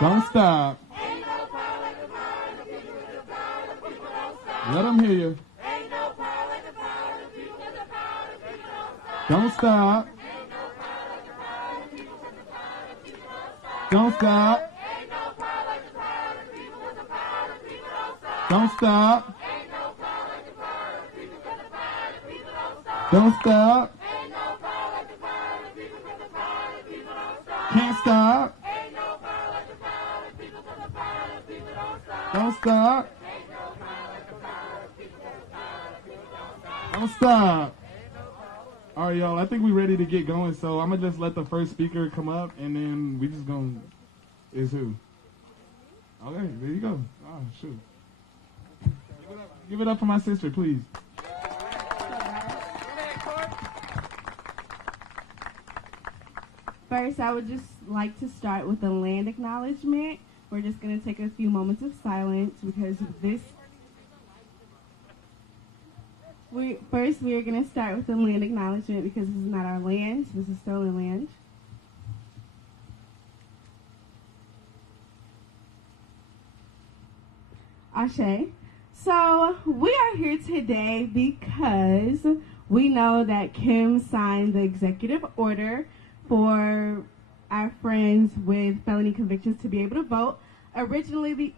Don't stop. Let them hear you. Don't stop. Don't stop. Don't stop. Don't stop. Can't stop. Don't stop. Don't stop. All right, y'all, I think we're ready to get going, so I'm going to just let the first speaker come up, and then we just going to, is who? Okay, there you go. Oh, shoot. Give it up for my sister, please. First, I would just like to start with a land acknowledgement. We're just going to take a few moments of silence because we are going to start with the land acknowledgement because this is not our land. This is stolen land. Ashe. So we are here today because we know that Kim signed the executive order for our friends with felony convictions to be able to vote. Originally,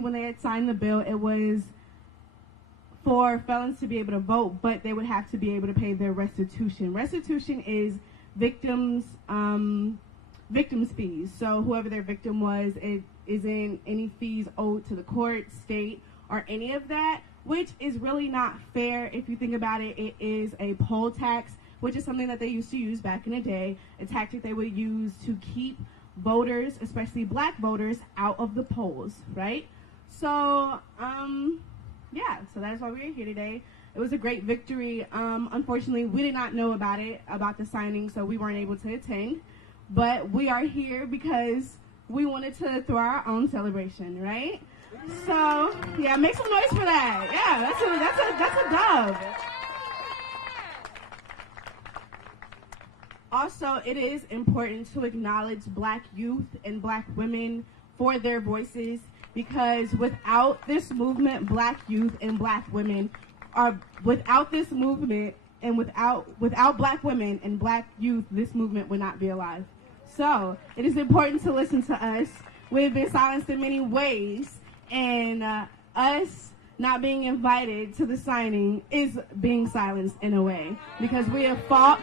when they had signed the bill, it was for felons to be able to vote, but they would have to be able to pay their restitution. Restitution is victims' fees. So whoever their victim was, it isn't any fees owed to the court, state, or any of that, which is really not fair. If you think about it, it is a poll tax, which is something that they used to use back in the day, a tactic they would use to keep voters, especially black voters, out of the polls, right? So, yeah, so that is why we're here today. It was a great victory. Unfortunately, we did not know about the signing, so we weren't able to attend. But we are here because we wanted to throw our own celebration, right? So, yeah, make some noise for that. Yeah, that's a dub. Also, it is important to acknowledge black youth and black women for their voices because without this movement, black youth and black women without this movement and without black women and black youth, this movement would not be alive. So, it is important to listen to us. We've been silenced in many ways, and us not being invited to the signing is being silenced in a way because we have fought.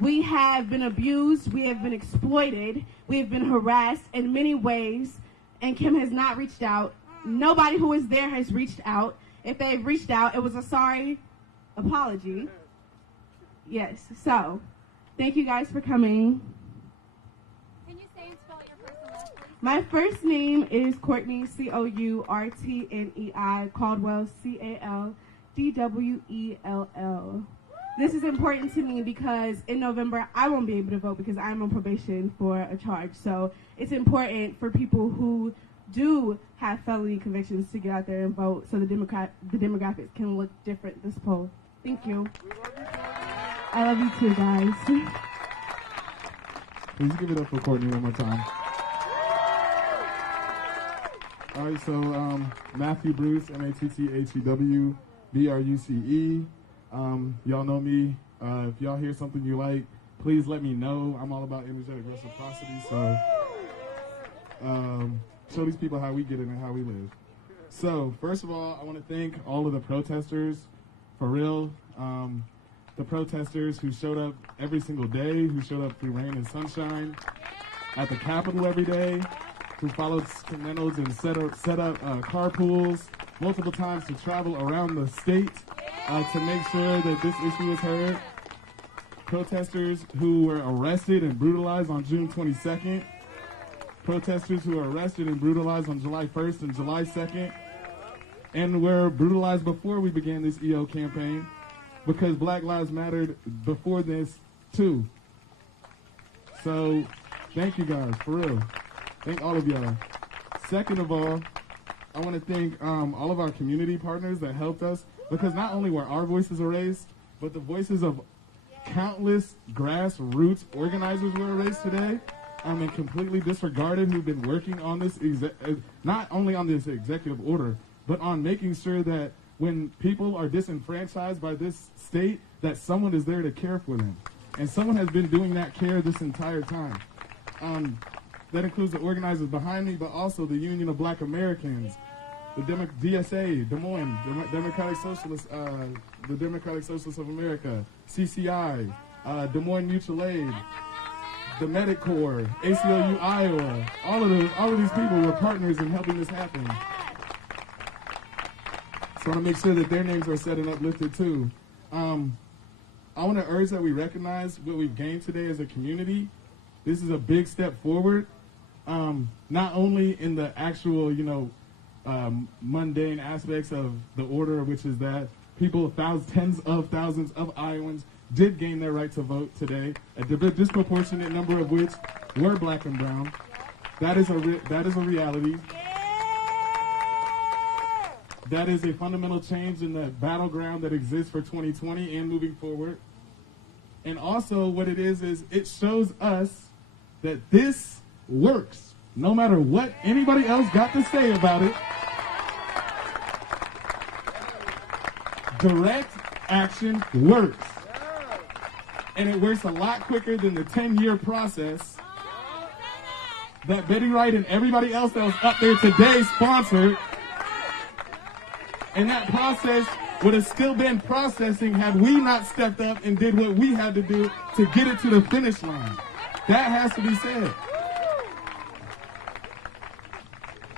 We have been abused, we have been exploited, we have been harassed in many ways, and Kim has not reached out. Nobody who was there has reached out. If they've reached out, it was a sorry apology. Yes, so, thank you guys for coming. Can you say and spell your first and last, please? My first name is Courtney, Courtnei, Caldwell, Caldwell. This is important to me because in November, I won't be able to vote because I'm on probation for a charge. So it's important for people who do have felony convictions to get out there and vote so the demographics can look different this poll. Thank you. I love you too, guys. Please give it up for Courtney one more time. All right, so Matthew Bruce, Matthew Bruce. Y'all know me. If y'all hear something you like, please let me know. I'm all about energetic reciprocity, so show these people how we get it and how we live. So, first of all, I want to thank all of the protesters, for real. The protesters who showed up every single day, who showed up through rain and sunshine, at the Capitol every day, who followed Sacramento's and set up carpools multiple times to travel around the state to make sure that this issue is heard. Protesters who were arrested and brutalized on June 22nd. Protesters who were arrested and brutalized on July 1st and July 2nd. And were brutalized before we began this EO campaign because Black Lives Mattered before this too. So thank you guys, for real. Thank all of y'all. Second of all, I want to thank all of our community partners that helped us because not only were our voices erased, but the voices of countless grassroots organizers were erased today. and completely disregarded, who've been working on this, not only on this executive order, but on making sure that when people are disenfranchised by this state, that someone is there to care for them. And someone has been doing that care this entire time. That includes the organizers behind me, but also the Union of Black Americans, the DSA, Des Moines, Democratic Socialists, the Democratic Socialists of America, CCI, Des Moines Mutual Aid, the Medic Corps, ACLU Iowa. All of these people were partners in helping this happen. So I want to make sure that their names are said and uplifted too. I want to urge that we recognize what we've gained today as a community. This is a big step forward, not only in the actual, mundane aspects of the order, which is that people, tens of thousands of Iowans did gain their right to vote today, a disproportionate number of which were black and brown. That is a reality. That is a fundamental change in the battleground that exists for 2020 and moving forward. And also what it is it shows us that this works, no matter what anybody else got to say about it. Direct action works. And it works a lot quicker than the 10-year process that Betty Wright and everybody else that was up there today sponsored. And that process would have still been processing had we not stepped up and did what we had to do to get it to the finish line. That has to be said.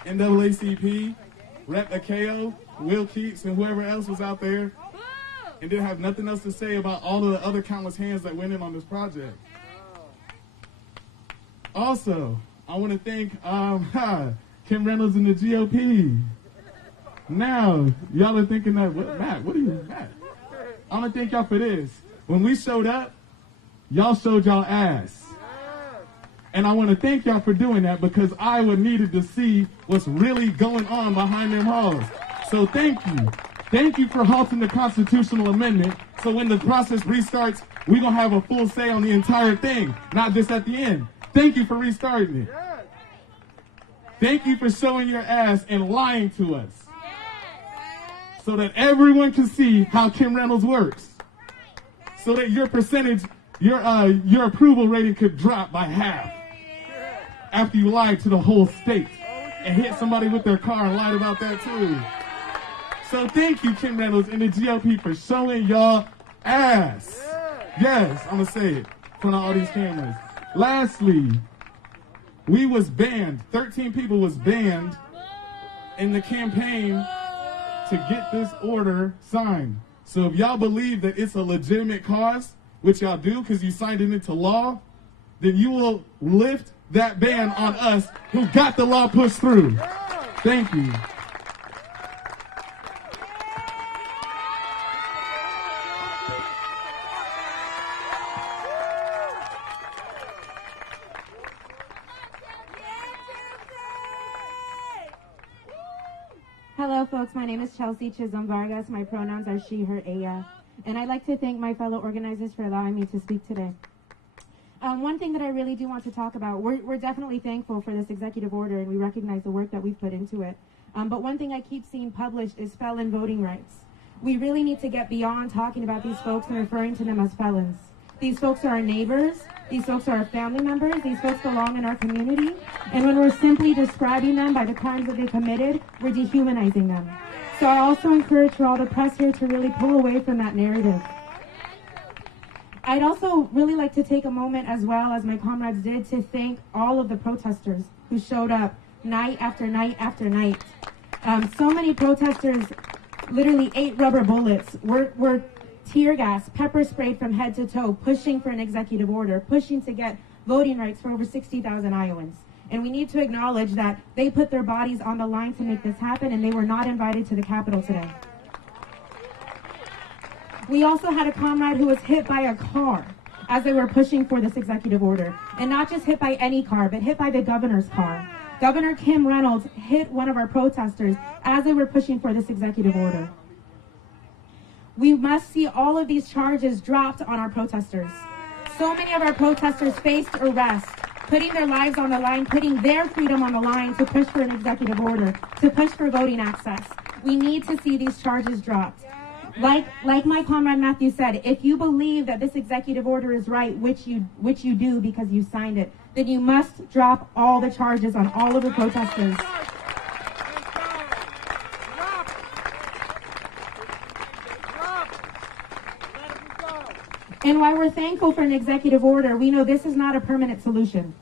NAACP, Rep. Akeo, Will Keats, and whoever else was out there, and didn't have nothing else to say about all of the other countless hands that went in on this project. Also, I want to thank Kim Reynolds and the GOP. Now, y'all are thinking that, Matt, I'm going to thank y'all for this. When we showed up, y'all showed y'all ass. And I want to thank y'all for doing that because Iowa needed to see what's really going on behind them halls. So thank you. Thank you for halting the constitutional amendment. So when the process restarts, we're going to have a full say on the entire thing, not just at the end. Thank you for restarting it. Thank you for showing your ass and lying to us so that everyone can see how Kim Reynolds works. So that your percentage, your approval rating could drop by half after you lied to the whole state and hit somebody with their car and lied about that too. So thank you, Kim Reynolds and the GOP, for showing y'all ass. Yes, I'm going to say it in front of all these cameras. Lastly, we was banned. 13 people was banned in the campaign to get this order signed. So if y'all believe that it's a legitimate cause, which y'all do because you signed it into law, then you will lift that ban on us who got the law pushed through. Thank you. Hello, folks. My name is Chelsea Chisholm Vargas. My pronouns are she, her, ella. And I'd like to thank my fellow organizers for allowing me to speak today. One thing that I really do want to talk about, we're definitely thankful for this executive order, and we recognize the work that we've put into it. But one thing I keep seeing published is felon voting rights. We really need to get beyond talking about these folks and referring to them as felons. These folks are our neighbors. These folks are our family members. These folks belong in our community. And when we're simply describing them by the crimes that they committed, we're dehumanizing them. So I also encourage for all the press here to really pull away from that narrative. I'd also really like to take a moment, as well as my comrades did, to thank all of the protesters who showed up night after night after night. So many protesters literally ate rubber bullets, were tear gas, pepper sprayed from head to toe, pushing for an executive order, pushing to get voting rights for over 60,000 Iowans. And we need to acknowledge that they put their bodies on the line to make this happen, and they were not invited to the Capitol today. We also had a comrade who was hit by a car as they were pushing for this executive order. And not just hit by any car, but hit by the governor's car. Governor Kim Reynolds hit one of our protesters as they were pushing for this executive order. We must see all of these charges dropped on our protesters. So many of our protesters faced arrest putting their lives on the line, putting their freedom on the line to push for an executive order, to push for voting access. We need to see these charges dropped. Like my comrade Matthew said, if you believe that this executive order is right, which you do because you signed it, then you must drop all the charges on all of the protesters. And while we're thankful for an executive order, we know this is not a permanent solution.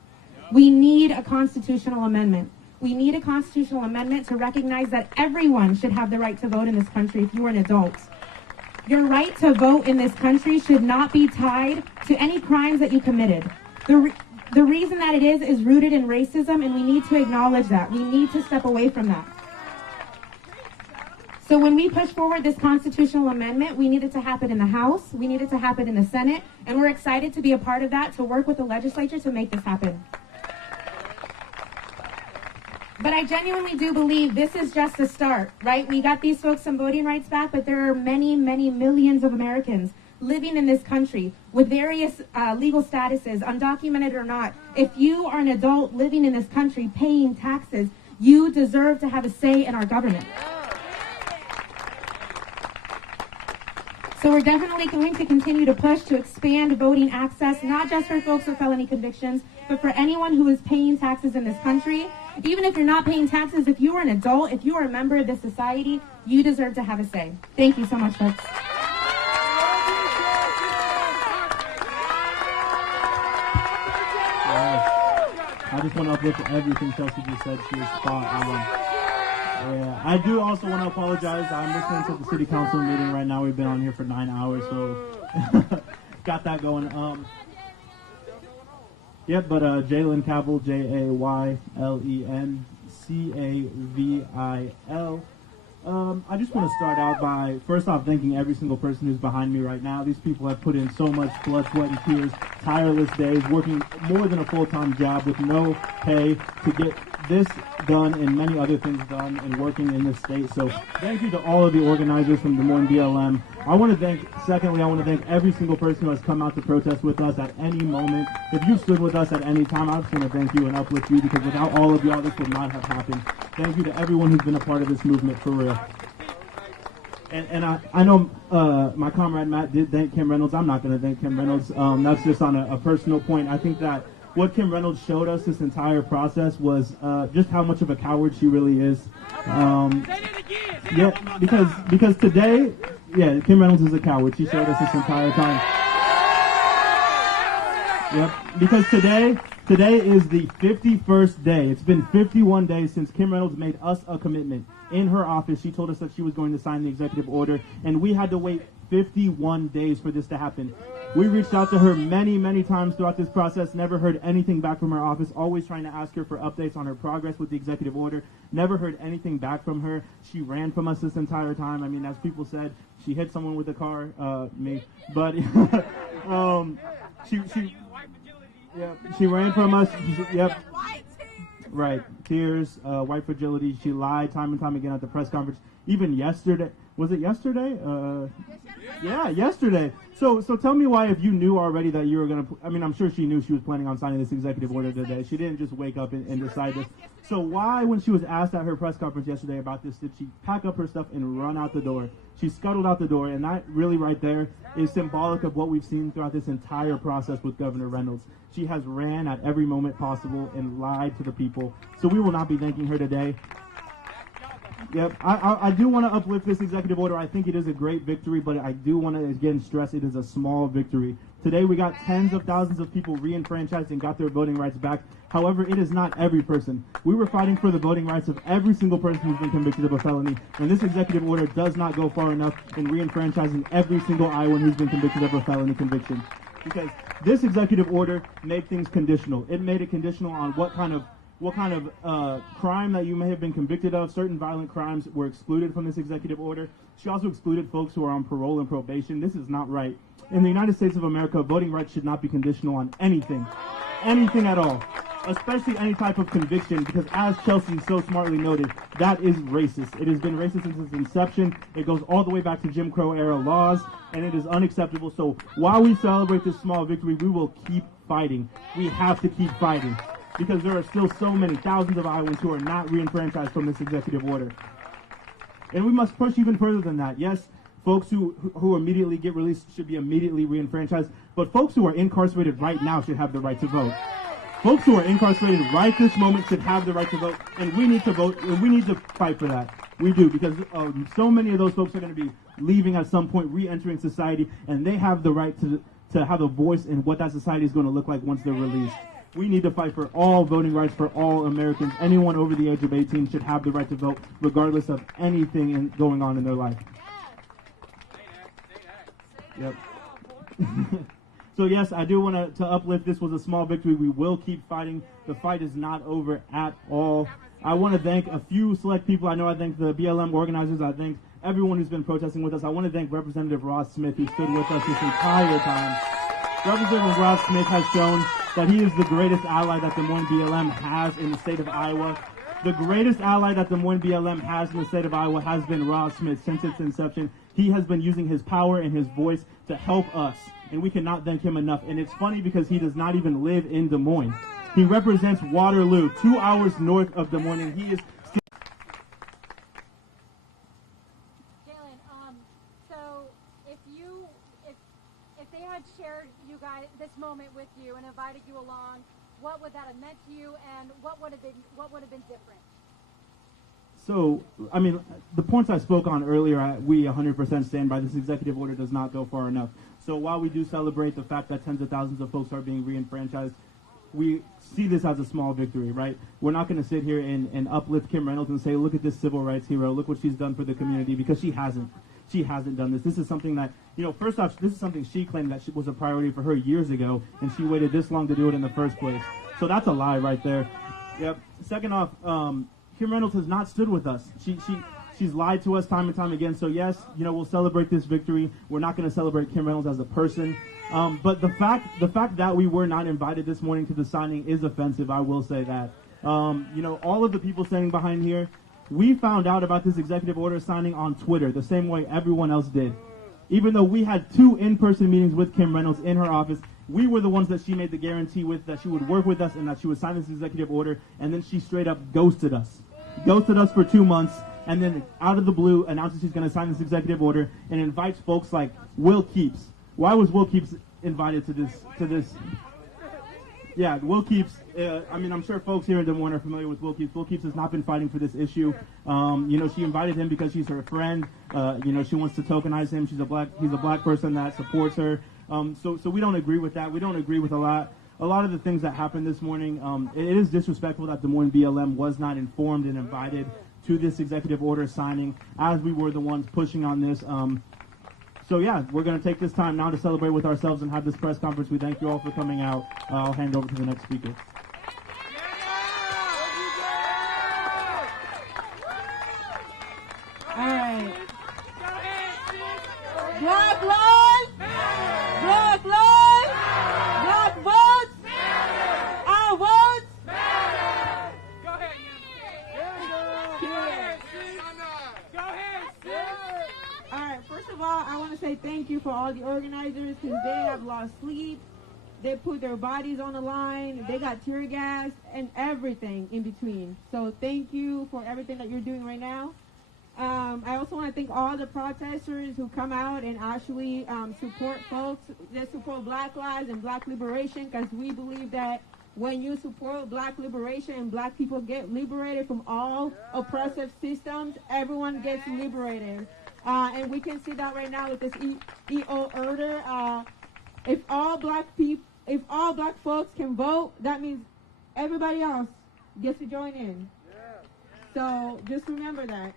We need a constitutional amendment. We need a constitutional amendment to recognize that everyone should have the right to vote in this country if you are an adult. Your right to vote in this country should not be tied to any crimes that you committed. The reason that it is rooted in racism, and we need to acknowledge that. We need to step away from that. So when we push forward this constitutional amendment, we need it to happen in the House, we need it to happen in the Senate, and we're excited to be a part of that, to work with the legislature to make this happen. But I genuinely do believe this is just a start, right? We got these folks some voting rights back, but there are many, many millions of Americans living in this country with various legal statuses, undocumented or not. If you are an adult living in this country paying taxes, you deserve to have a say in our government. So we're definitely going to continue to push to expand voting access, not just for folks with felony convictions, but for anyone who is paying taxes in this country. Even if you're not paying taxes, if you are an adult, if you are a member of this society, you deserve to have a say. Thank you so much, folks. I just want to uplift everything Chelsea just said. She was spot on. Yeah, I do also want to apologize. I'm listening to the city council meeting right now. We've been on here for 9 hours, so got that going. Yep, but Jaylen Cavil, JaylenCavil. I just want to start out by, first off, thanking every single person who's behind me right now. These people have put in so much blood, sweat, and tears, tireless days, working more than a full-time job with no pay to get this done and many other things done and working in this state. So thank you to all of the organizers from Des Moines BLM. I want to thank every single person who has come out to protest with us at any moment. If you stood with us at any time, I just want to thank you and uplift you, because without all of y'all, this would not have happened. Thank you to everyone who's been a part of this movement, for real. And I know my comrade Matt did thank Kim Reynolds. I'm not going to thank Kim Reynolds. That's just on a personal point. I think that what Kim Reynolds showed us this entire process was just how much of a coward she really is. Yeah, because today, yeah, Kim Reynolds is a coward. She showed us this entire time. Yep, because today is the 51st day. It's been 51 days since Kim Reynolds made us a commitment. In her office, she told us that she was going to sign the executive order, and we had to wait 51 days for this to happen. We reached out to her many, many times throughout this process, never heard anything back from her office, always trying to ask her for updates on her progress with the executive order, never heard anything back from her. She ran from us this entire time. I mean, as people said, she hit someone with a car, me, but she ran from us. Yep. Right. Tears, white fragility. She lied time and time again at the press conference. Even yesterday. Was it yesterday? Yeah, yesterday. So tell me why, if you knew already that you were going to, I mean, I'm sure she knew she was planning on signing this executive order today. She didn't just wake up and decide this. So why, when she was asked at her press conference yesterday about this, did she pack up her stuff and run out the door? She scuttled out the door, and that really right there is symbolic of what we've seen throughout this entire process with Governor Reynolds. She has ran at every moment possible and lied to the people. So we will not be thanking her today. Yep, I do want to uplift this executive order. I think it is a great victory, but I do want to again stress it is a small victory. Today we got tens of thousands of people re-enfranchised and got their voting rights back. However, it is not every person. We were fighting for the voting rights of every single person who's been convicted of a felony, and this executive order does not go far enough in re-enfranchising every single Iowan who's been convicted of a felony conviction. Because this executive order made things conditional. It made it conditional on what kind of crime that you may have been convicted of. Certain violent crimes were excluded from this executive order. She also excluded folks who are on parole and probation. This is not right. In the United States of America, voting rights should not be conditional on anything at all. especially any type of conviction, because as Chelsea so smartly noted, that is racist. It has been racist since its inception. It goes all the way back to Jim Crow era laws, and it is unacceptable. So while we celebrate this small victory, we will keep fighting. We have to keep fighting, because there are still so many thousands of Iowans who are not reenfranchised from this executive order. And we must push even further than that. Yes, folks who immediately get released should be immediately reenfranchised, but folks who are incarcerated right now should have the right to vote. Folks who are incarcerated right this moment should have the right to vote, and we need to vote, and we need to fight for that. We do, because so many of those folks are going to be leaving at some point, re-entering society, and they have the right to have a voice in what that society is going to look like once they're released. We need to fight for all voting rights for all Americans. Anyone over the age of 18 should have the right to vote, regardless of anything going on in their life. Yep. So yes, I do want to uplift. This was a small victory. We will keep fighting. The fight is not over at all. I want to thank a few select people. I know I thank the BLM organizers. I thank everyone who's been protesting with us. I want to thank Representative Ross Smith, who stood with us this entire time. Representative Ross Smith has shown that he is the greatest ally that Des Moines BLM has in the state of Iowa. The greatest ally that Des Moines BLM has in the state of Iowa has been Ross Smith since its inception. He has been using his power and his voice to help us, and we cannot thank him enough. And it's funny because he does not even live in Des Moines. He represents Waterloo, 2 hours north of Des Moines, and he is still... Jalen, so if they had shared you guys this moment with you and invited you along, what would that have meant to you, and what would have been different? So, I mean, the points I spoke on earlier, we 100% stand by. This executive order does not go far enough. So while we do celebrate the fact that tens of thousands of folks are being reenfranchised, we see this as a small victory, right? We're not going to sit here and uplift Kim Reynolds and say, look at this civil rights hero, look what she's done for the community, because she hasn't. She hasn't done this. This is something that, first off, this is something she claimed that was a priority for her years ago, and she waited this long to do it in the first place. So that's a lie right there. Yep. Second off, Kim Reynolds has not stood with us. She's lied to us time and time again. So yes, we'll celebrate this victory. We're not going to celebrate Kim Reynolds as a person. But the fact that we were not invited this morning to the signing is offensive. I will say that. All of the people standing behind here, we found out about this executive order signing on Twitter, the same way everyone else did. Even though we had 2 in-person meetings with Kim Reynolds in her office, we were the ones that she made the guarantee with, that she would work with us and that she would sign this executive order, and then she straight up ghosted us. Ghosted us for 2 months, and then out of the blue announces she's going to sign this executive order and invites folks like Will Keeps. Why was Will Keeps invited to this? Yeah, Will Keeps, I'm sure folks here in Des Moines are familiar with Will Keeps. Will Keeps has not been fighting for this issue. She invited him because he's her friend. She wants to tokenize him. He's a black person that supports her. So we don't agree with that. We don't agree with a lot of the things that happened this morning. It is disrespectful that Des Moines BLM was not informed and invited to this executive order signing, as we were the ones pushing on this. So yeah, we're going to take this time now to celebrate with ourselves and have this press conference. We thank you all for coming out. I'll hand over to the next speaker. All right. Black lives, black lives, black votes, our votes. Go ahead, Go ahead, sis. All right, first of all, I want to say thank you for all the organizers, because they have lost sleep. They put their bodies on the line. They got tear gas and everything in between. So thank you for everything that you're doing right now. I also want to thank all the protesters who come out and actually support folks that support Black lives and Black liberation, because we believe that when you support Black liberation and Black people get liberated from all oppressive systems, everyone gets liberated. And we can see that right now with this EO order. If all Black folks can vote, that means everybody else gets to join in. So just remember that.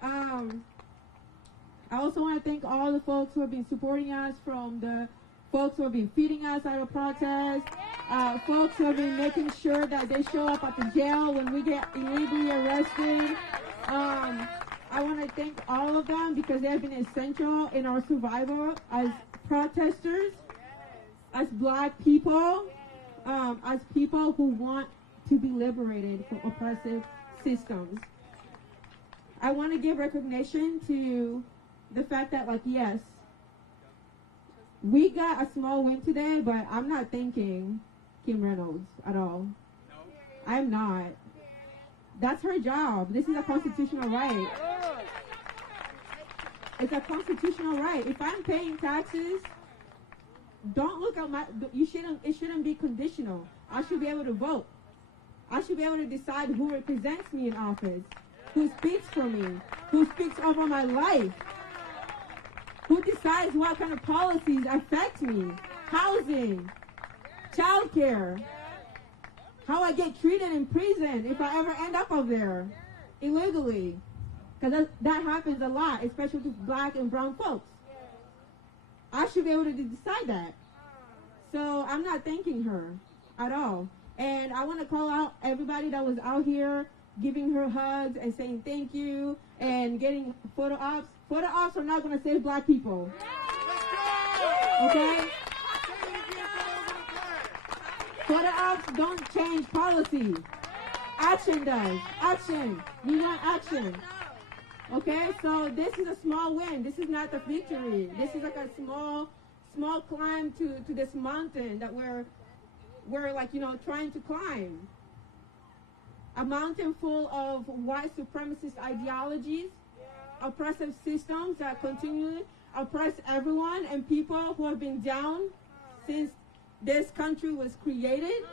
I also want to thank all the folks who have been supporting us, from the folks who have been feeding us at a protest, folks who have been making sure that they show up at the jail when we get illegally arrested. I want to thank all of them, because they have been essential in our survival as protesters, as Black people. as people who want to be liberated from oppressive systems. I want to give recognition to the fact that, like, yes, we got a small win today, but I'm not thanking Kim Reynolds at all. I'm not. That's her job. This is a constitutional right. It's a constitutional right. If I'm paying taxes, don't look at it shouldn't be conditional. I should be able to vote. I should be able to decide who represents me in office, who speaks for me, who speaks over my life, who decides what kind of policies affect me, housing, childcare, how I get treated in prison if I ever end up over there illegally. Because that happens a lot, especially to black and brown folks. I should be able to decide that. So I'm not thanking her at all. And I want to call out everybody that was out here giving her hugs and saying thank you and getting photo ops. Photo ops are not going to save black people. Okay? Photo ops don't change policy. Action does. Action. We want action. Okay? So this is a small win. This is not the victory. This is like a small climb to this mountain that we're like, trying to climb. A mountain full of white supremacist ideologies, oppressive systems that continually oppress everyone and people who have been down since this country was created.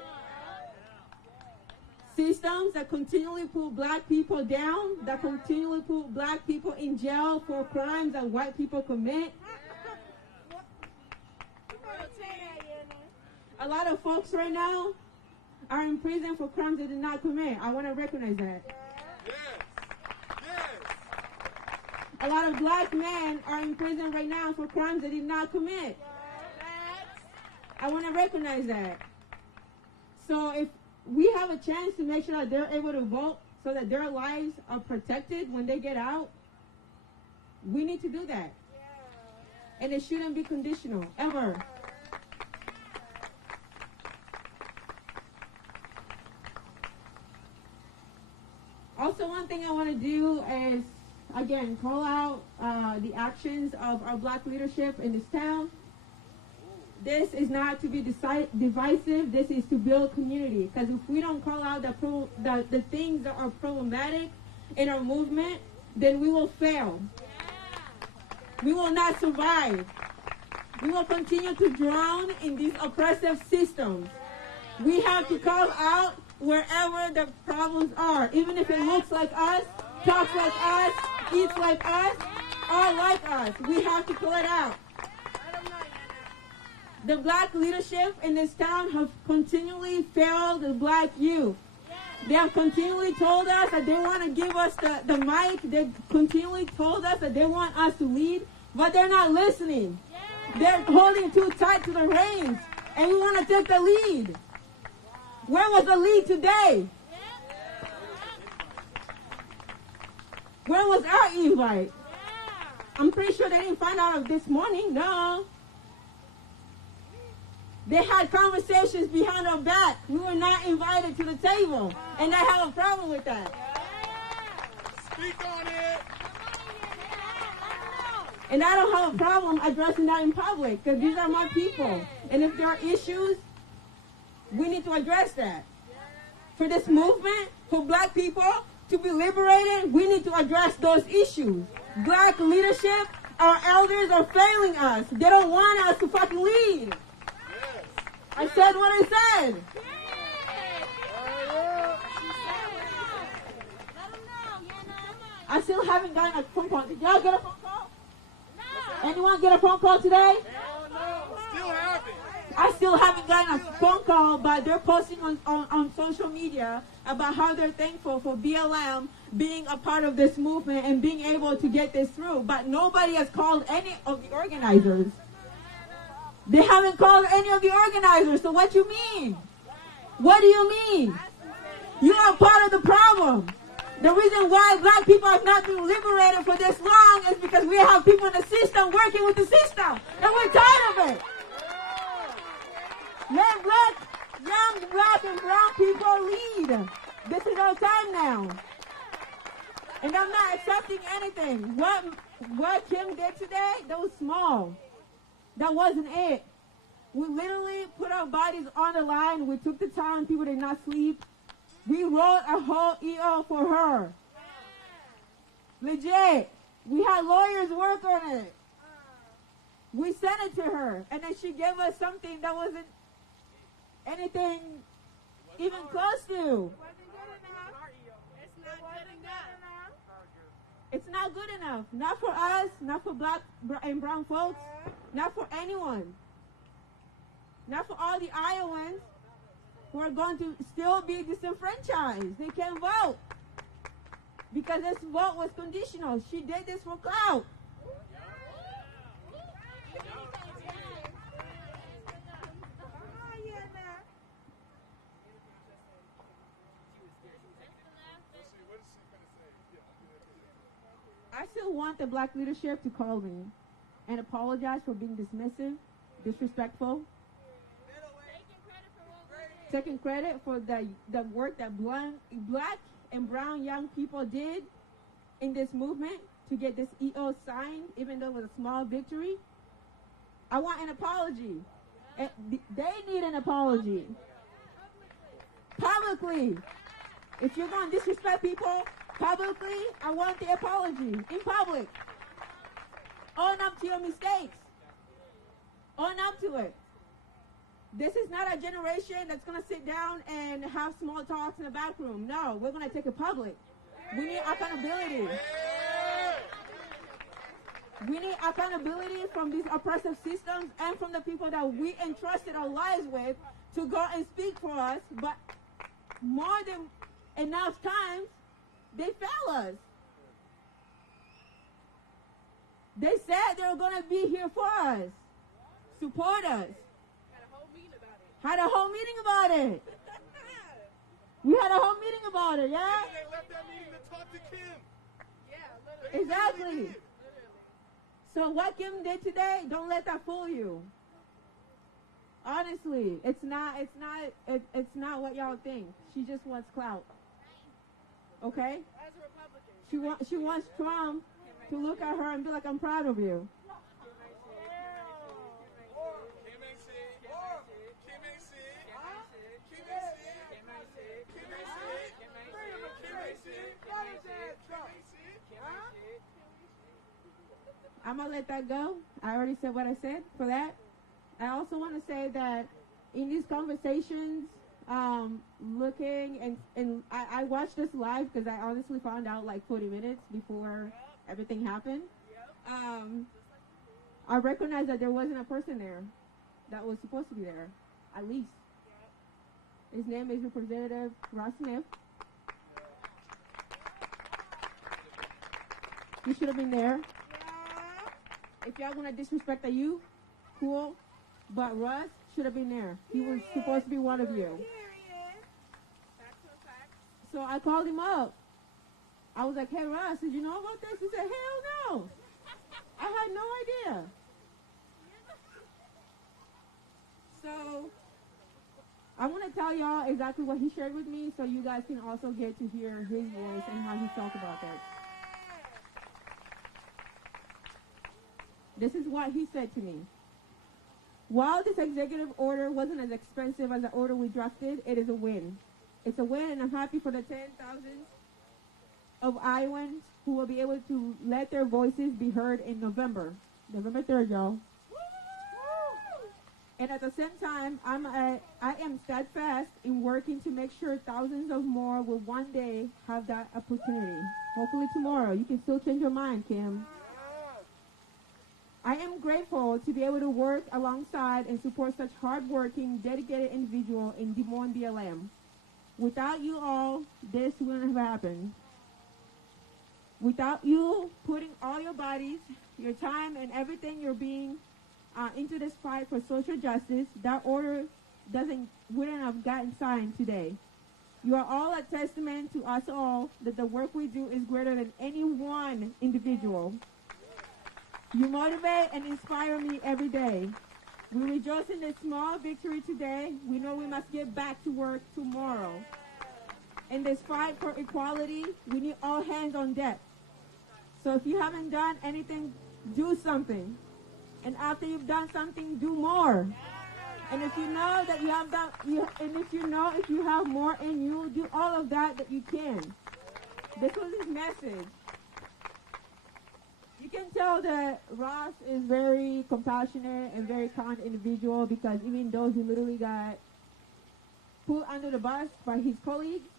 Systems that continually put black people down, that continually put black people in jail for crimes that white people commit. A lot of folks right now are in prison for crimes they did not commit. I want to recognize that. A lot of black men are in prison right now for crimes they did not commit. I want to recognize that. So if we have a chance to make sure that they're able to vote so that their lives are protected when they get out, we need to do that. And it shouldn't be conditional, ever. Also, one thing I want to do is, again, call out the actions of our black leadership in this town. This is not to be divisive. This is to build community. Because if we don't call out the things that are problematic in our movement, then we will fail. We will not survive. We will continue to drown in these oppressive systems. We have to call out wherever the problems are, even if it looks like us, talks like us, eats like us, or like us. We have to call it out. The black leadership in this town have continually failed the black youth. They have continually told us that they want to give us the mic. They continually told us that they want us to lead, but they're not listening. They're holding too tight to the reins, and we want to take the lead. Where was the lead today? Where was our invite? I'm pretty sure they didn't find out of this morning. No. They had conversations behind our back. We were not invited to the table. And I have a problem with that. Speak on it. And I don't have a problem addressing that in public because these are my people. And if there are issues, we need to address that. For this movement, for black people to be liberated, we need to address those issues. Black leadership, our elders are failing us. They don't want us to fucking lead. I said what I said. I still haven't gotten a phone call. Did y'all get a phone call? No. Anyone get a phone call today? No. Still haven't. I still haven't gotten a phone call, but they're posting on social media about how they're thankful for BLM being a part of this movement and being able to get this through. But nobody has called any of the organizers. They haven't called any of the organizers, so what do you mean? What do you mean? You are part of the problem. The reason why black people have not been liberated for this long is because we have people in the system working with the system, and we're tired of it. Let black Young black and brown people lead. This is our time now. And I'm not accepting anything. What Kim did today, that was small. That wasn't it. We literally put our bodies on the line. We took the time. People did not sleep. We wrote a whole EO for her. Legit. We had lawyers work on it. We sent it to her. And then she gave us something that wasn't anything even close to. It's not good enough. Not for us, not for black and brown folks, not for anyone. Not for all the Iowans who are going to still be disenfranchised. They can't vote. Because this vote was conditional. She did this for clout. I still want the black leadership to call me and apologize for being dismissive, disrespectful, taking credit for the work that black and brown young people did in this movement to get this EO signed, even though it was a small victory. I want an apology. And they need an apology. Publicly. If you're going to disrespect people publicly, I want the apology in public. Own up to your mistakes. Own up to it. This is not a generation that's going to sit down and have small talks in the back room. No, we're going to take it public. We need accountability. We need accountability from these oppressive systems and from the people that we entrusted our lives with to go and speak for us. But more than enough times, they fail us. They said they were going to be here for us, support us. Had a whole meeting about it. We had a whole meeting about it, yeah? They left that meeting to talk to Kim. Yeah, exactly. So what Kim did today, don't let that fool you. Honestly, it's not what y'all think. She just wants clout. Okay? She wants Trump to look at her and be like, I'm proud of you. I'm going to let that go. I already said what I said for that. I also want to say that in these conversations, looking, and I watched this live because I honestly found out like 40 minutes before everything happened. I recognized that there wasn't a person there that was supposed to be there, at least. His name is Representative Ross Smith. He should have been there. If y'all want to disrespect the youth, cool. But Russ should have been there. He was supposed to be one of you. So I called him up. I was like, hey, Russ, did you know about this? He said, hell no. I had no idea. So I want to tell y'all exactly what he shared with me so you guys can also get to hear his voice and how he talked about this. This is what he said to me. While this executive order wasn't as expensive as the order we drafted, it is a win. It's a win, and I'm happy for the 10,000 of Iowans who will be able to let their voices be heard in November 3rd, y'all. And at the same time, I am steadfast in working to make sure thousands of more will one day have that opportunity. Hopefully tomorrow. You can still change your mind, Kim. I am grateful to be able to work alongside and support such hardworking, dedicated individual in Des Moines, BLM. Without you all, this wouldn't have happened. Without you putting all your bodies, your time, and everything you're being into this fight for social justice, that order wouldn't have gotten signed today. You are all a testament to us all that the work we do is greater than any one individual. You motivate and inspire me every day. We rejoice in this small victory today. We know we must get back to work tomorrow. In this fight for equality, we need all hands on deck. So if you haven't done anything, do something. And after you've done something, do more. And if you know that you have that, if you have more in you, do all of that you can. This was his message. You can tell that Ross is very compassionate and very kind individual, because even though he literally got put under the bus by his colleagues,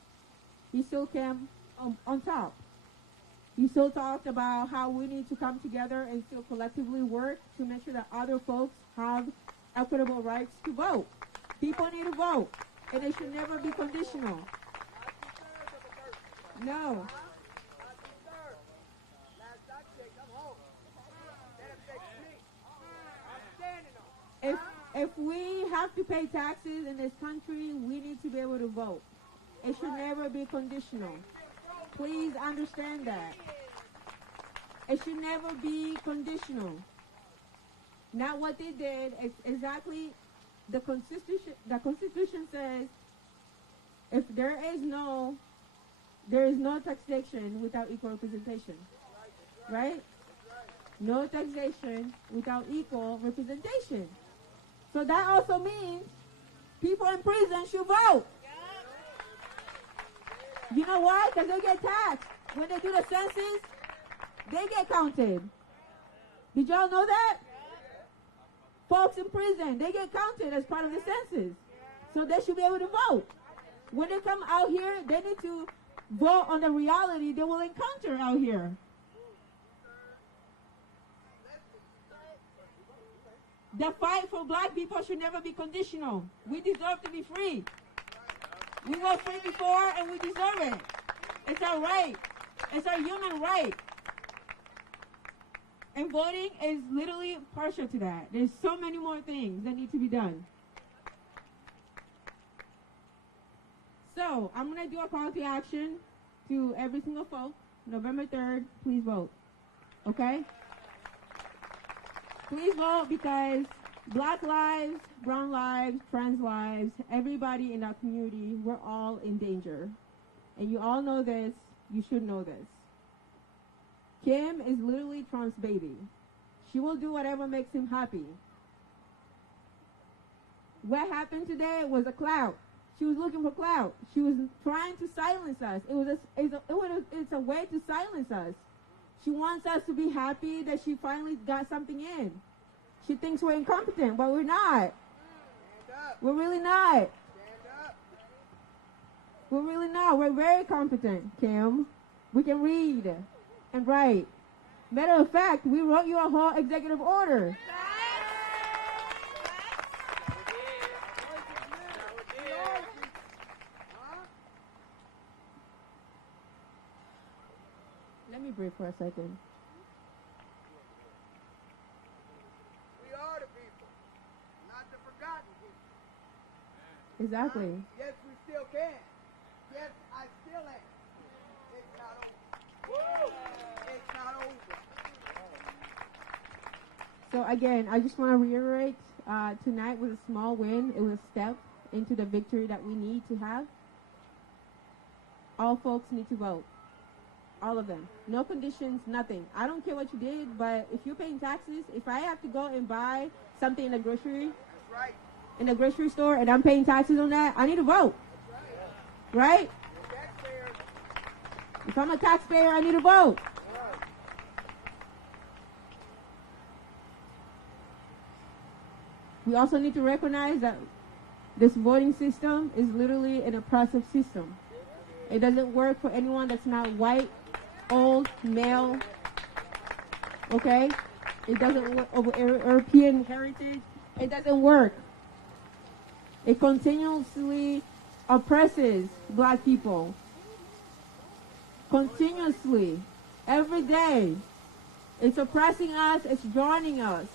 he still came on top. He still talked about how we need to come together and still collectively work to make sure that other folks have equitable rights to vote. People need to vote, and it should never be conditional. No. If we have to pay taxes in this country, we need to be able to vote. It should never be conditional. Please understand that. It should never be conditional. Now what they did is exactly the Constitution. The Constitution says if there is no taxation without equal representation, right? No taxation without equal representation. So that also means people in prison should vote. You know why? Because they get taxed. When they do the census, they get counted. Did y'all know that? Folks in prison, they get counted as part of the census. So they should be able to vote. When they come out here, they need to vote on the reality they will encounter out here. The fight for black people should never be conditional. We deserve to be free. We were free before and we deserve it. It's our right. It's our human right. And voting is literally partial to that. There's so many more things that need to be done. So, I'm going to do a call to action to every single folk. November 3rd, please vote. Okay? Please vote, because black lives, brown lives, trans lives, everybody in our community, we're all in danger. And you all know this. You should know this. Kim is literally Trump's baby. She will do whatever makes him happy. What happened today was a clout. She was looking for clout. She was trying to silence us. It's a way to silence us. She wants us to be happy that she finally got something in. She thinks we're incompetent, but we're not. We're really not. We're really not. We're very competent, Kim. We can read and write. Matter of fact, we wrote you a whole executive order. Let me breathe for a second. We are the people, not the forgotten people. Exactly. Yes, we still can. Yes, I still am. It's not over. It's not over. So again, I just want to reiterate, tonight was a small win. It was a step into the victory that we need to have. All folks need to vote. All of them. No conditions, nothing. I don't care what you did, but if you're paying taxes, if I have to go and buy something in the grocery, That's right. in the grocery store, and I'm paying taxes on that, I need to vote. Right? Taxpayers. If I'm a taxpayer, I need to vote. We also need to recognize that this voting system is literally an oppressive system. It doesn't work for anyone that's not white, old, male. Okay? It doesn't work over European heritage. It doesn't work. It continuously oppresses black people. Continuously. Every day. It's oppressing us. It's drowning us.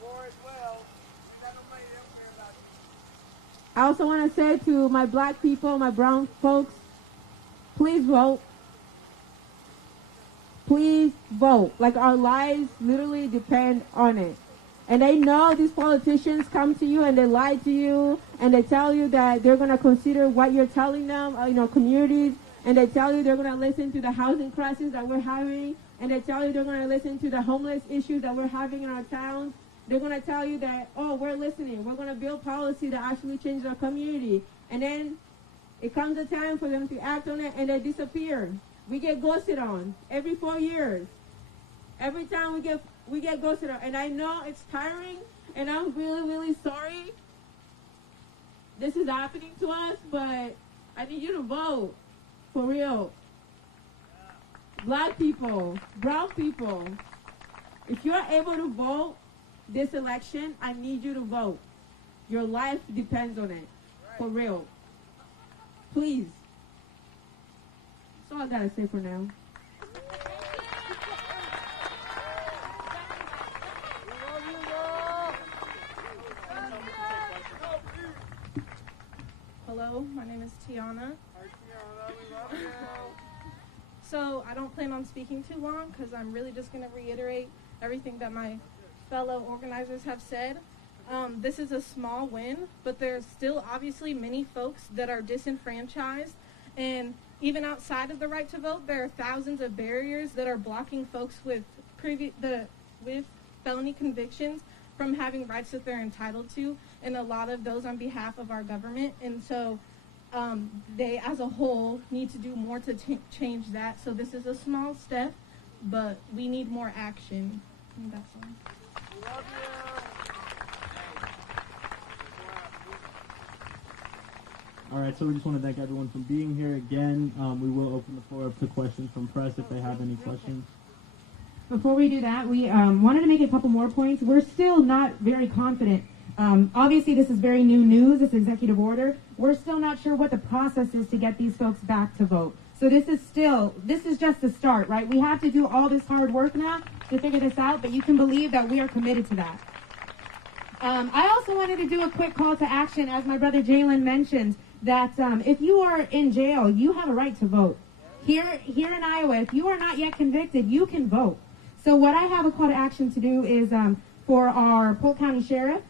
Before as well, we got no money, they don't care about you. I also want to say to my black people, my brown folks, please vote. Please vote. Like, our lives literally depend on it. And they know these politicians come to you and they lie to you and they tell you that they're going to consider what you're telling them, communities, and they tell you they're going to listen to the housing crisis that we're having, and they tell you they're going to listen to the homeless issues that we're having in our towns. They're going to tell you that, oh, we're listening. We're going to build policy that actually changes our community. And then it comes a time for them to act on it and they disappear. We get ghosted on every 4 years. Every time we get ghosted on. And I know it's tiring and I'm really, really sorry this is happening to us, but I need you to vote. For real. Black people, brown people, if you're able to vote this election, I need you to vote. Your life depends on it. For real. Please. That's all I gotta say for now. Hello, my name is Tiana. So I don't plan on speaking too long because I'm really just going to reiterate everything that my fellow organizers have said. This is a small win, but there's still obviously many folks that are disenfranchised. And even outside of the right to vote, there are thousands of barriers that are blocking folks with felony convictions from having rights that they're entitled to, and a lot of those on behalf of our government. And so they as a whole need to do more to change that. So this is a small step, but we need more action. And that's all. Love you. All right, so we just want to thank everyone for being here again. We will open the floor up to questions from press if they have any questions. Before we do that, we wanted to make a couple more points. We're still not very confident. Obviously, this is very new news, this executive order. We're still not sure what the process is to get these folks back to vote. So this is just the start, right? We have to do all this hard work now to figure this out, but you can believe that we are committed to that. I also wanted to do a quick call to action, as my brother Jalen mentioned, that if you are in jail, you have a right to vote. Here in Iowa, if you are not yet convicted, you can vote. So what I have a call to action to do is for our Polk County Sheriff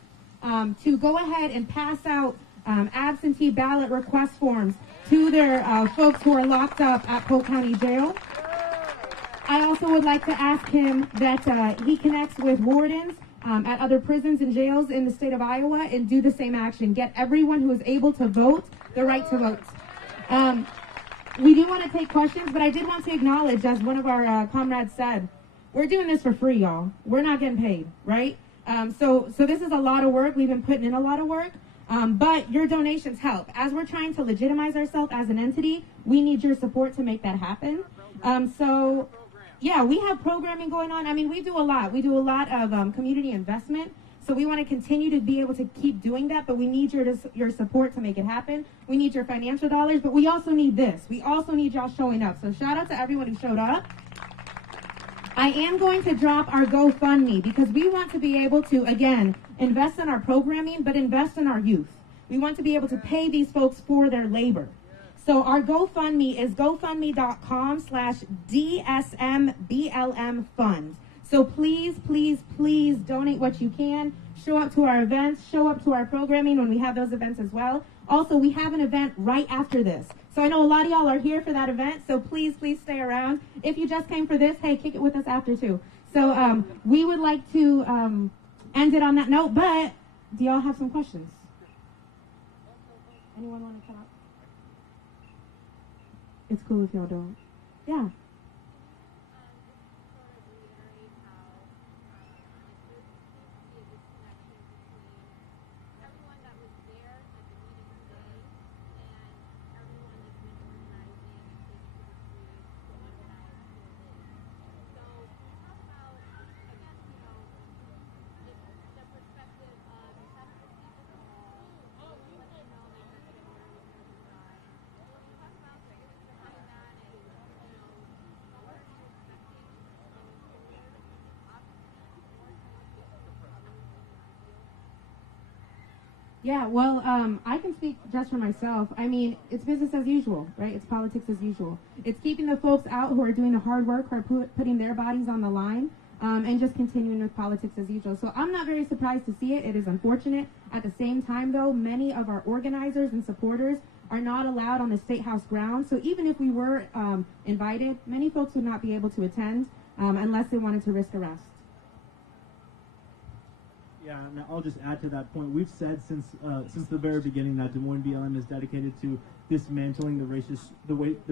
to go ahead and pass out absentee ballot request forms to their folks who are locked up at Polk County Jail. I also would like to ask him that he connects with wardens at other prisons and jails in the state of Iowa and do the same action. Get everyone who is able to vote the right to vote. We do want to take questions, but I did want to acknowledge, as one of our comrades said, we're doing this for free, y'all. We're not getting paid, right? So this is a lot of work. We've been putting in a lot of work, but your donations help. As we're trying to legitimize ourselves as an entity, we need your support to make that happen. So, yeah, we have programming going on. I mean, we do a lot. We do a lot of community investment. So we want to continue to be able to keep doing that, but we need your support to make it happen. We need your financial dollars, but we also need this. We also need y'all showing up. So shout out to everyone who showed up. I am going to drop our GoFundMe because we want to be able to, again, invest in our programming, but invest in our youth. We want to be able to pay these folks for their labor. So our GoFundMe is gofundme.com/DSMBLM fund. So please, please, please donate what you can. Show up to our events. Show up to our programming when we have those events as well. Also, we have an event right after this. So I know a lot of y'all are here for that event, so please, please stay around. If you just came for this, hey, kick it with us after too. So we would like to end it on that note, but do y'all have some questions? Anyone want to come up? It's cool if y'all don't. Yeah. Yeah, well, I can speak just for myself. I mean, it's business as usual, right? It's politics as usual. It's keeping the folks out who are doing the hard work, who are putting their bodies on the line. and just continuing with politics as usual. So I'm not very surprised to see it. It is unfortunate. At the same time, though, many of our organizers and supporters are not allowed on the State House grounds. So even if we were invited, many folks would not be able to attend unless they wanted to risk arrest. Yeah, and I'll just add to that point. We've said since the very beginning that Des Moines BLM is dedicated to dismantling the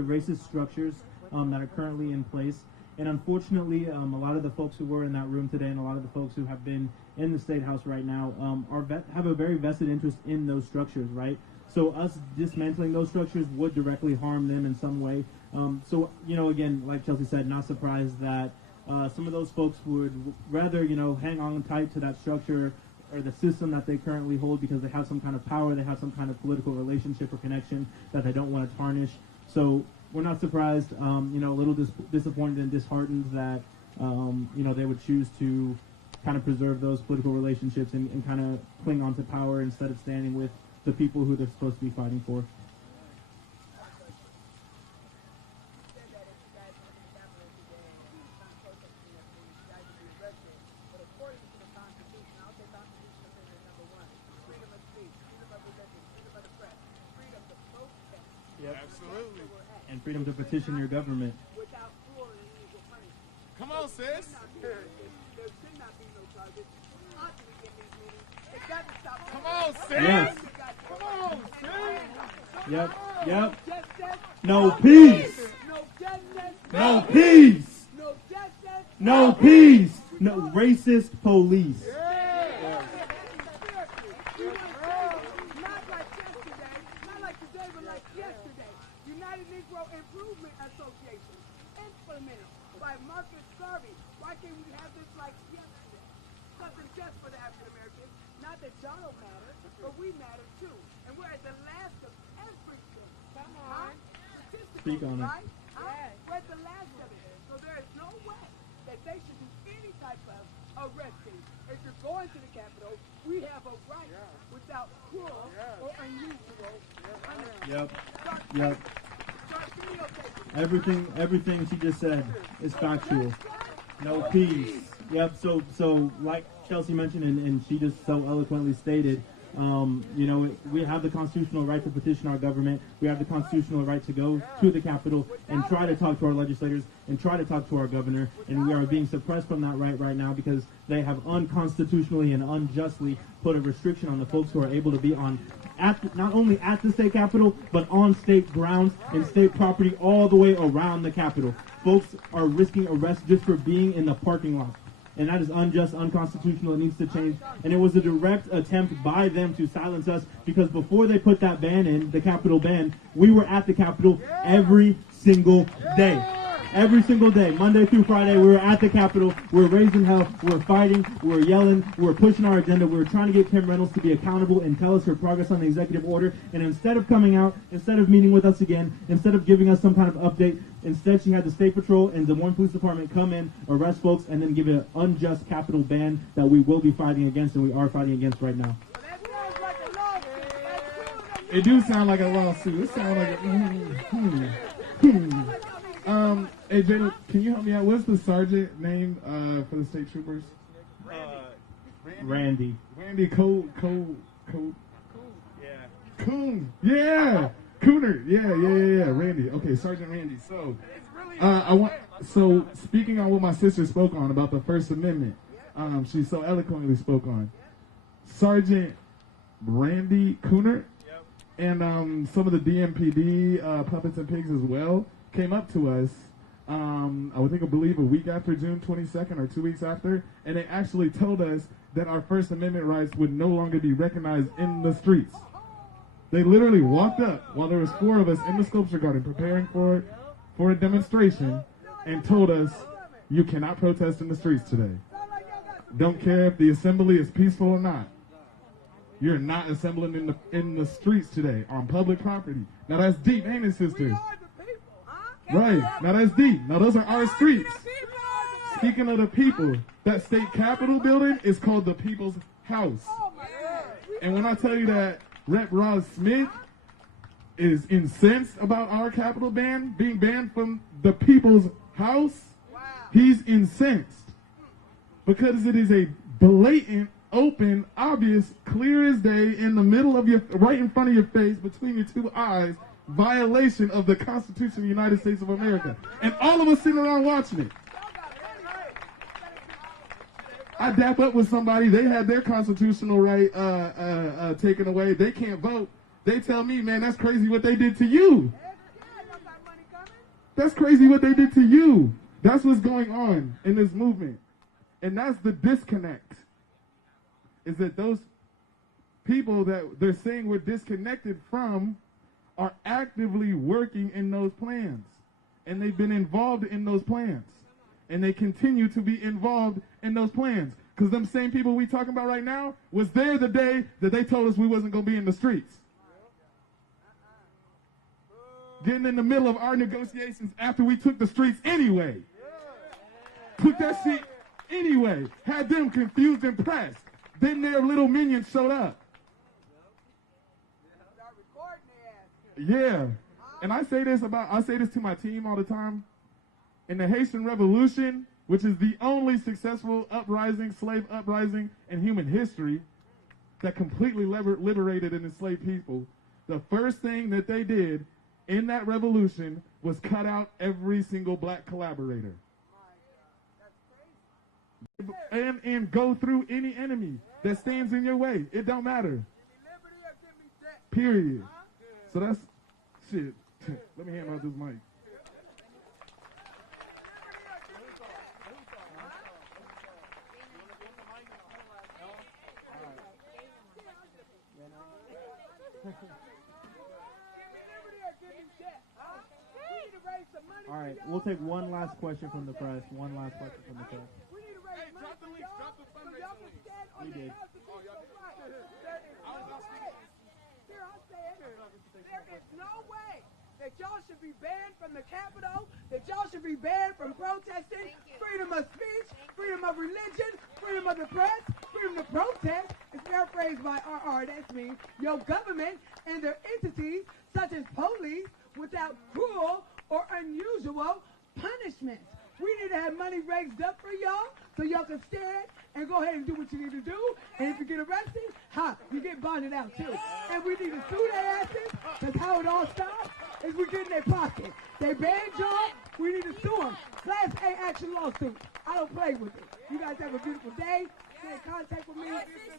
racist structures that are currently in place. And unfortunately, a lot of the folks who were in that room today and a lot of the folks who have been in the State House right now have a very vested interest in those structures, right? So us dismantling those structures would directly harm them in some way. So, again, like Chelsea said, not surprised that some of those folks would rather, hang on tight to that structure or the system that they currently hold because they have some kind of power, they have some kind of political relationship or connection that they don't want to tarnish. So we're not surprised, a little disappointed and disheartened that, they would choose to kind of preserve those political relationships and kind of cling on to power instead of standing with the people who they're supposed to be fighting for. Absolutely. And freedom to petition your government. Come on, sis. There should not be no charges. Come on, sis. Yes. Come on, sis. Yep. No peace. No peace. No peace. No racist police. Not like today, but like yesterday. United Negro Improvement Association, implemented by Marcus Garvey. Why can't we have this like yesterday? Something just for the African Americans. Not that y'all don't matter, but we matter too. And we're at the last of everything. Come on. Speak on it. Right? We're at the last of it. So there is no way that they should do any type of arresting. If you're going to the Capitol, we have a right without cruel or unusual. Yep. Everything she just said is factual. No peace. Yep. So like Chelsea mentioned and she just so eloquently stated, we have the constitutional right to petition our government. We have the constitutional right to go to the Capitol and try to talk to our legislators and try to talk to our governor. And we are being suppressed from that right now because they have unconstitutionally and unjustly put a restriction on the folks who are able to be not only at the state capitol, but on state grounds and state property all the way around the Capitol. Folks are risking arrest just for being in the parking lot. And that is unjust, unconstitutional. It needs to change. And it was a direct attempt by them to silence us because before they put that ban in, the Capitol ban, we were at the Capitol every single day. Every single day, Monday through Friday, we were at the Capitol. We were raising hell. We were fighting. We were yelling. We were pushing our agenda. We were trying to get Kim Reynolds to be accountable and tell us her progress on the executive order. And instead of coming out, instead of meeting with us again, instead of giving us some kind of update, instead she had the State Patrol and Des Moines Police Department come in, arrest folks, and then give it an unjust Capitol ban that we will be fighting against and we are fighting against right now. It do sound like a lawsuit. It sounds like a... Hey, Jada, can you help me out? What's the sergeant name for the state troopers? Randy. Randy Coon. Yeah. Coon. Yeah. Cooner. Yeah. Randy. Okay, Sergeant Randy. So, speaking on what my sister spoke on about the First Amendment, she so eloquently spoke on. Sergeant Randy Cooner and some of the DMPD puppets and pigs as well came up to us, I believe a week after June 22nd or 2 weeks after, and they actually told us that our First Amendment rights would no longer be recognized in the streets. They literally walked up while there was 4 of us in the sculpture garden preparing for a demonstration and told us, you cannot protest in the streets today. Don't care if the assembly is peaceful or not. You're not assembling in the streets today on public property. Now that's deep, ain't it, sister? Right. Now that's deep. Now those are our streets. Speaking of the people, that state capitol building is called the People's House. And when I tell you that Rep. Ross Smith is incensed about our Capitol ban being banned from the People's House, he's incensed. because it is a blatant, open, obvious, clear as day, in the middle of your, right in front of your face, between your two eyes, violation of the Constitution of the United States of America. And all of us sitting around watching it. I dap up with somebody, they had their constitutional right taken away. They can't vote. They tell me, man, that's crazy what they did to you. That's crazy what they did to you. That's what's going on in this movement. And that's the disconnect. Is that those people that they're saying we're disconnected from are actively working in those plans. And they've been involved in those plans. And they continue to be involved in those plans. Because them same people we talking about right now was there the day that they told us we wasn't going to be in the streets. Getting in the middle of our negotiations after we took the streets anyway. Took that shit anyway. Had them confused and pressed. Then their little minions showed up. Yeah. And I say this to my team all the time. In the Haitian Revolution, which is the only successful uprising, slave uprising in human history that completely liberated and enslaved people, the first thing that they did in that revolution was cut out every single black collaborator. And go through any enemy that stands in your way. It don't matter. Period. So that's shit. Let me hand out this mic. All right, we'll take one last question from the press. One last question from the press. We need to raise money for y'all, so y'all can stand on the constitutional right. Here, I'll say it. There is no way that y'all should be banned from the Capitol, that y'all should be banned from protesting, freedom of speech, freedom of religion, freedom of the press, freedom to protest. It's paraphrased by RR, that's me. Your government and their entities, such as police, without cruel or unusual punishment. We need to have money raised up for y'all so y'all can stand and go ahead and do what you need to do. And if you get arrested, you get bonded out too. And we need to sue their asses, because how it all stops is we get in their pocket. They banned y'all, we need to sue them. Class A action lawsuit. I don't play with it. You guys have a beautiful day. Stay in contact with me.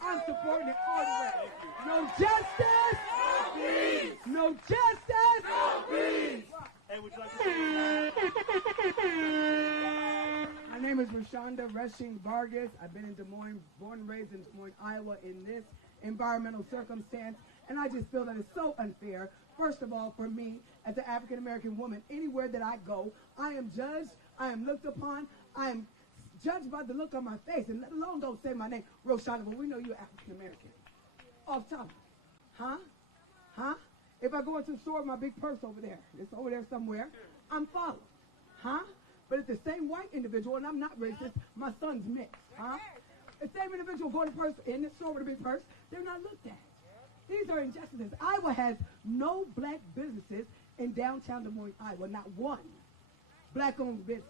I'm supporting it all the way. No justice. No peace. No justice. No peace. Hey, would you like My name is Rashonda Rushing Vargas. I've been in Des Moines, born and raised in Des Moines, Iowa, in this environmental circumstance, and I just feel that it's so unfair. First of all, for me, as an African-American woman, anywhere that I go, I am judged, I am looked upon, I am judged by the look on my face, and let alone don't say my name, Rashonda, but we know you're African-American. Off top. Huh? Huh? If I go into the store with my big purse over there, it's over there somewhere, I'm followed. Huh? But it's the same white individual, and I'm not racist, my son's mixed. Huh? The same individual going in the store with a big purse, they're not looked at. These are injustices. Iowa has no black businesses in downtown Des Moines, Iowa. Not one black-owned business.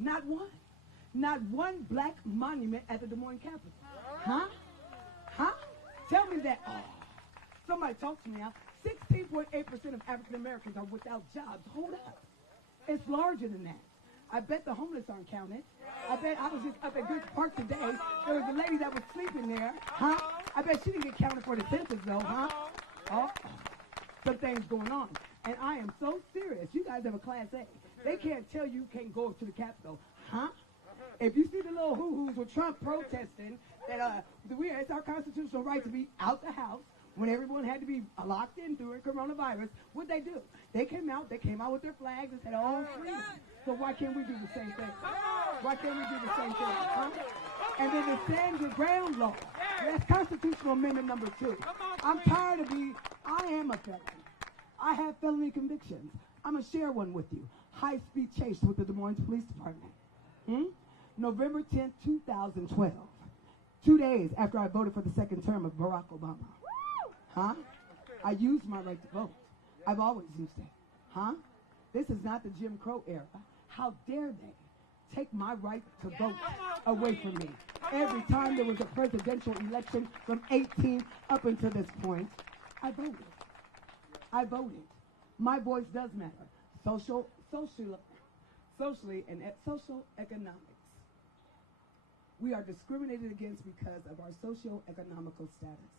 Not one. Not one black monument at the Des Moines Capitol. Huh? Huh? Tell me that. Oh, somebody talk to me. 16.8% of African Americans are without jobs. Hold up. It's larger than that. I bet the homeless aren't counted. I bet I was just up at Good Park today. There was a lady that was sleeping there. Huh? I bet she didn't get counted for the census though, huh? Oh, some things going on. And I am so serious. You guys have a Class A. They can't tell you can't go to the Capitol. Huh? If you see the little hoo-hoos with Trump protesting that it's our constitutional right to be out the house when everyone had to be locked in during coronavirus, what'd they do? They came out with their flags and said, oh, freedom. So why can't we do the same thing? Why can't we do the same thing? Huh? And then the stand your ground law. That's constitutional amendment number 2. I'm tired of I am a felon. I have felony convictions. I'm going to share one with you. High-speed chase with the Des Moines Police Department. November 10th, 2012. 2 days after I voted for the second term of Barack Obama. Huh? I used my right to vote. I've always used it. Huh? This is not the Jim Crow era. How dare they take my right to vote away from me. Every time there was a presidential election from 18 up until this point, I voted. I voted. My voice does matter. Socially and social economics. We are discriminated against because of our socio-economical status.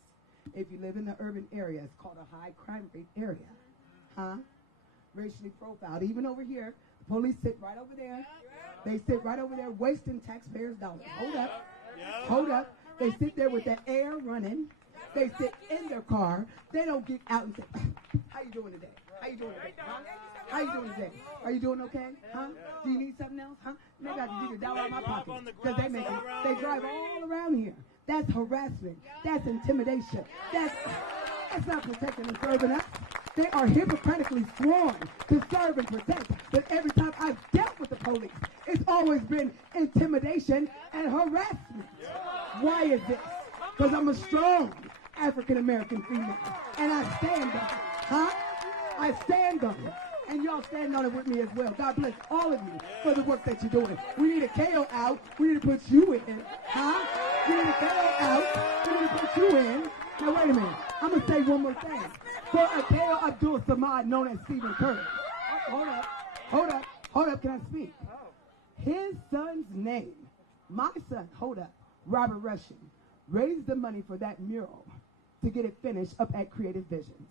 If you live in the urban area, it's called a high crime rate area. Huh? Racially profiled. Even over here, the police sit right over there. They sit right over there wasting taxpayers' dollars. Hold up. Hold up. They sit there with the air running. They sit in their car. They don't get out and say, how you doing today? How you doing today? Huh? How you doing today? Are you doing okay? Huh? Do you need something else? Huh? They got to get $1 out of my pocket because they drive all around here. That's harassment. That's intimidation. That's not protecting and serving us. They are hypocritically sworn to serve and protect. But every time I've dealt with the police, it's always been intimidation and harassment. Why is this? Because I'm a strong African-American female. And I stand on it. Huh? I stand on it. And y'all stand on it with me as well. God bless all of you for the work that you're doing. We need a KO out. We need to put you in. Huh? We need a KO out. We need to put you in. Now, wait a minute. I'm going to say one more thing. For a KO Abdul Samad known as Stephen Curry. Hold up. Can I speak? His son's name, my son, Robert Russian, raised the money for that mural to get it finished up at Creative Visions.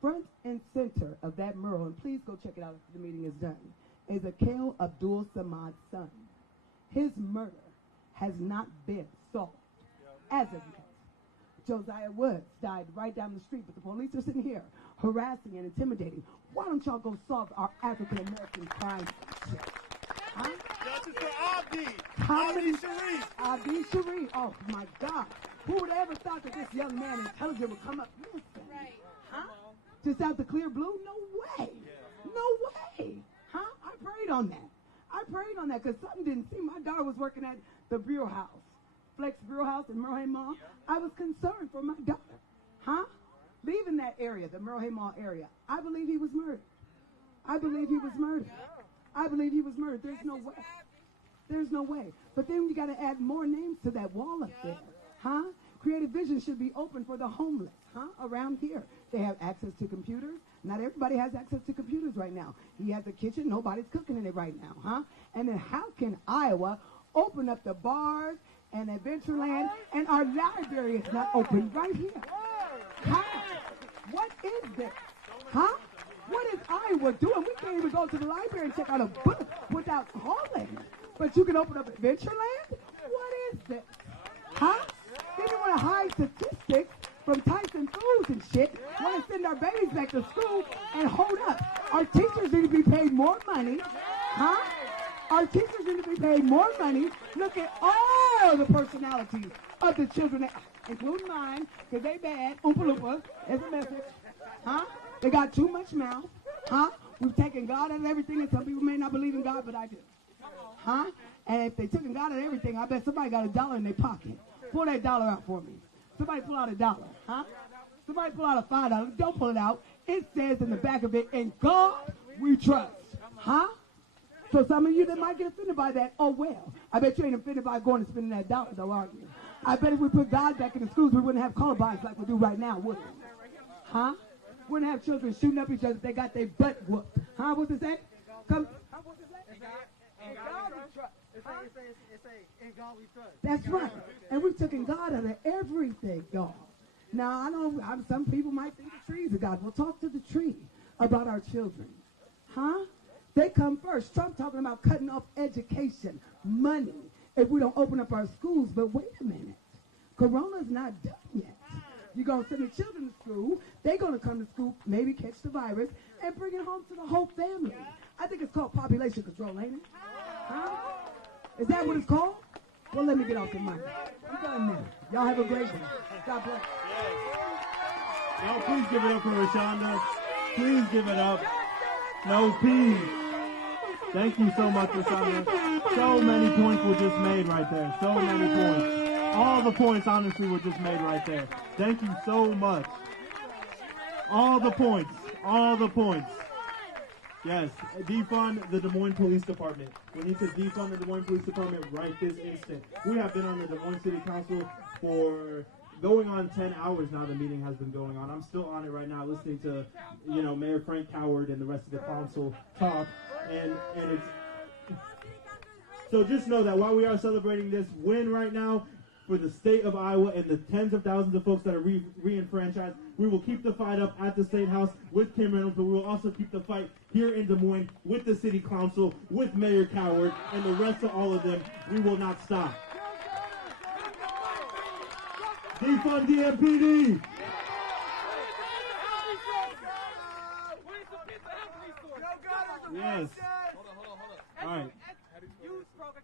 Front and center of that mural, and please go check it out after the meeting is done, is Akil Abdul Samad's son. His murder has not been solved as of yet. Josiah Woods died right down the street, but the police are sitting here harassing and intimidating. Why don't y'all go solve our African-American crime? Huh? Justice for Abdi Sharif. Abdi Sharif. Oh, my God. Who would ever thought that this young man intelligent would come up? Listen. Right. Huh? Just out the clear blue? No way. No way. Huh? I prayed on that because something didn't seem. My daughter was working at the Bureau House, Flex Bureau House in Merhay Mall. I was concerned for my daughter. Huh? Leaving that area, the Merhay Mall area, I believe he was murdered. There's no way. But then you got to add more names to that wall up there. Huh? Creative Vision should be open for the homeless, around here. They have access to computers. Not everybody has access to computers right now. He has a kitchen. Nobody's cooking in it right now, And then how can Iowa open up the bars and Adventureland and our library is not open right here? How? What is this? Huh? What is Iowa doing? We can't even go to the library and check out a book without calling. But you can open up Adventureland? What is this? Huh? Then you want to hide statistics from Tyson Foods and shit. Want to send our babies back to school and hold up. Our teachers need to be paid more money. Huh? Our teachers need to be paid more money. Look at all the personalities of the children, including mine, because they bad. Oompa Loompa is a message. Huh? They got too much mouth. Huh? We've taken God out of everything, and some people may not believe in God, but I do. Huh? And if they took God out of everything, I bet somebody got $1 in their pocket. Pull that $1 out for me. Somebody pull out $1. Huh? Somebody pull out a $5. Don't pull it out. It says in the back of it, in God we trust. Huh? So some of you that might get offended by that, oh well. I bet you ain't offended by going and spending that $1 though, are you? I bet if we put God back in the schools, we wouldn't have columbines like we do right now, would we? Huh? Wouldn't have children shooting up each other if they got their butt whooped. Huh? What's it say? Come. What's it say? In God we trust. It's in God we trust. That's right. And we've taken God out of everything, y'all. Now, I know some people might think the trees are God. Well, talk to the tree about our children. Huh? They come first. Trump talking about cutting off education, money, if we don't open up our schools. But wait a minute. Corona's not done yet. You're going to send the children to school. They're going to come to school, maybe catch the virus, and bring it home to the whole family. I think it's called population control, ain't it? Huh? Is that what it's called? Well, let me get off the mic. I'm done now. Y'all have a great day. God bless. Y'all, please give it up for Rashonda. Please give it up. No peace. Thank you so much, Rashonda. So many points were just made right there. So many points. All the points, honestly, were just made right there. Thank you so much. All the points. Yes, defund the Des Moines Police Department. We need to defund the Des Moines Police Department right this instant. We have been on the Des Moines City Council for going on 10 hours now. The meeting has been going on. I'm still on it right now, listening to, Mayor Frank Coward and the rest of the council talk, and it's. So just know that while we are celebrating this win right now for the state of Iowa and the tens of thousands of folks that are re-enfranchised, we will keep the fight up at the State House with Kim Reynolds, but we will also keep the fight here in Des Moines with the City Council, with Mayor Coward, and the rest of all of them. We will not stop. Defund DMPD! Yes. All right.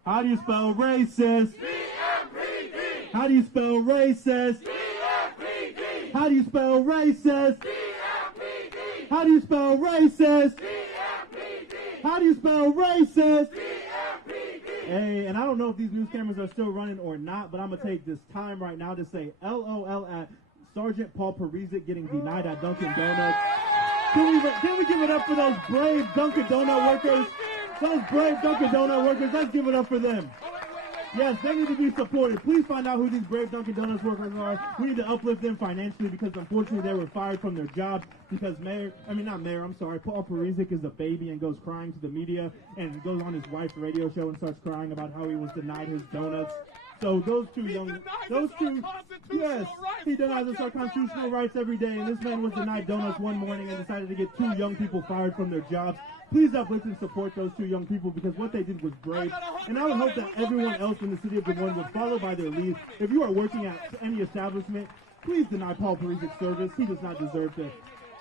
How do you spell racist? DMPD. How do you spell racist? DMPD. How do you spell racist? DMPD. How do you spell racist? DMPD. How do you spell racist? DMPD. Hey, and I don't know if these news cameras are still running or not, but I'm gonna take this time right now to say LOL at Sergeant Paul Parisic getting denied at Dunkin' Donuts. Can we give it up for those brave Dunkin' Donut workers? Those brave Dunkin' Donut workers, let's give it up for them. Yes, they need to be supported. Please find out who these brave Dunkin' Donuts workers are. We need to uplift them financially because unfortunately they were fired from their jobs because Paul Parisic is a baby and goes crying to the media and goes on his wife's radio show and starts crying about how he was denied his donuts. So yes, he denies us our constitutional rights every day, and this man was denied donuts one morning and decided to get 2 young people fired from their jobs. Please uplift and support those 2 young people because what they did was brave, and I would hope that everyone else in the city of Des Moines would follow by their lead. If you are working at any establishment, please deny Paul Parisic's service. He does not deserve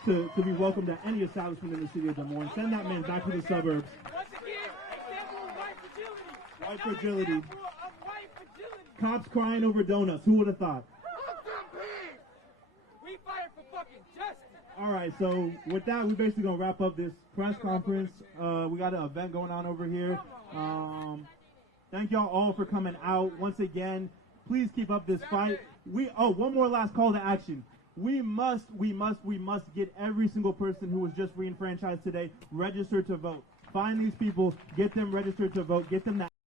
to be welcomed at any establishment in the city of Des Moines. Send that man back to the suburbs. White fragility. Cops crying over donuts. Who would have thought? We fight for fucking justice. All right, so with that, we're basically going to wrap up this press conference. We got an event going on over here. Thank y'all all for coming out. Once again, please keep up this fight. One more last call to action. We must get every single person who was just re-enfranchised today registered to vote. Find these people, get them registered to vote, get them that